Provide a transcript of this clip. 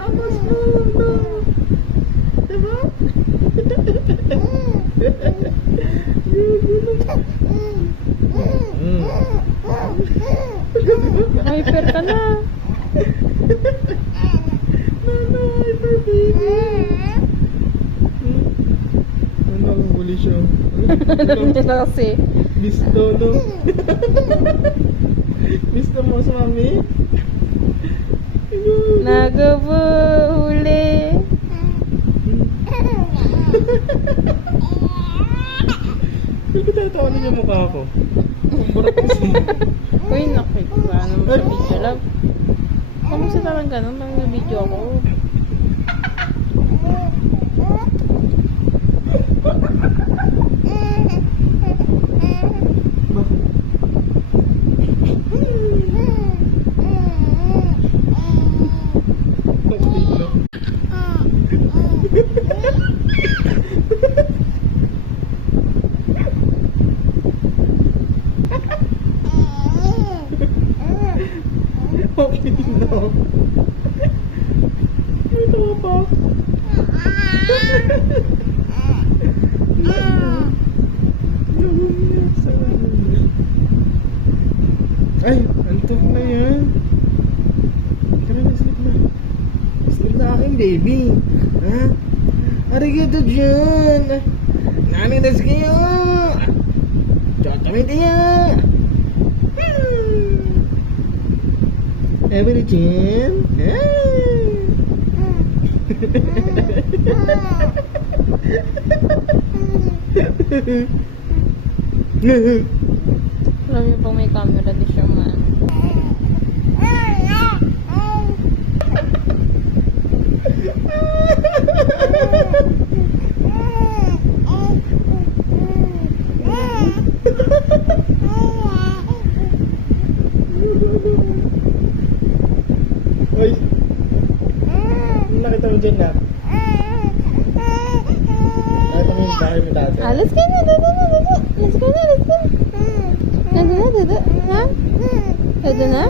Tapas mo. Diba? Hyper ka na. Nana, hyper baby. Ano, huli siya. Alam niya na kasi. Bisto, no? Bisto mo sa mami? Nagabo, huli. Ba't ko tatawanin yung mukha ko? Kumbarat kasi. Uy, nakit. Wala naman sa video lang. Kamusta naman ganun? Mga video ako. Okay na. Ito pa. Ay, antok na yan. Tara na, sleep na. Sleep na aking baby. Ha? Arigato dyan. Nani desu kayo. Chotomete ya. Every-chan. Alam niyo pang may camera di siya man. Uy! Nakita mo dyan na? Nakita mo yung bahay mo dati? Ah, let's go na, dada na, dada. Let's go na, let's go. Dada na, dada. Ha? Dada na?